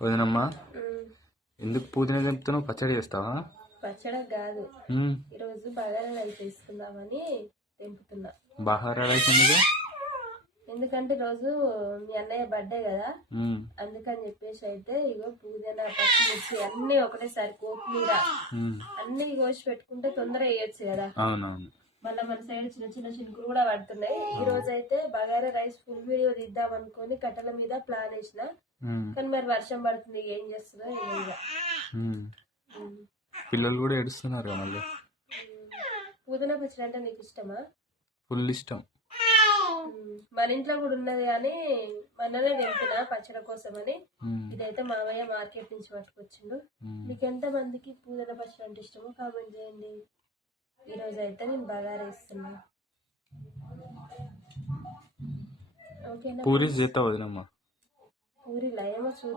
వదినమ్మా, ఉమ్, ఎందుకు పుదీనా తెంపుతున్నావు? పచ్చడి చేస్తావా? పచ్చడి కాదు, ఉమ్, ఈరోజు బగారా రైస్ తీసుకుందామని తెంపుతున్నా. బహారా రైస్ ఎందుకు? ఎందుకంటే రోజు మీ అన్నయ్య బర్త్డే కదా, ఉమ్, అందుకని చెప్పేసి అయితే ఇగో పుదీనా, పచ్చిమిర్చి అన్ని ఒకటేసారి కొత్తిమీర ఉమ్, అన్ని కోసి పెట్టుకుంటే తొందరగా వేయచ్చు కదా. అవునవును. మళ్ళీ మన సైడ్ చిన్న చిన్న చినుకులు కూడా పడుతున్నాయి. ఈ రోజు అయితే బగారా రైస్ ఫుల్ వీడియో తీద్దాం అనుకొని కట్టెల మీద ప్లాన్ వేసిన, ఉమ్, కానీ మరి వర్షం పడుతుంది, ఏం చేస్తుందో ఏమో ఇక. ఉమ్. ఉమ్. పిల్లలు కూడా ఏడుస్తున్నారు కదా మళ్ళీ. పుదీనా పచ్చడి అంటే నీకు ఇష్టమా? ఫుల్ ఇష్టం. మన ఇంట్లో కూడా ఉన్నది కానీ మననే తెంపిన పచ్చడి కోసమని. ఉమ్, ఇదైతే మామయ్య మార్కెట్ నుంచి పట్టుకొచ్చిండు. ఉమ్. మీకు ఎంత మందికి పుదీనా పచ్చడి అంటే ఇష్టమో కామెంట్ చేయండి. ఈరోజు అయితే నేను బగారా ఇస్తున్నా. ఓకేనా? పూరి చేస్తావు వదినమ్మా? పూరి లయమో చూద్దాం.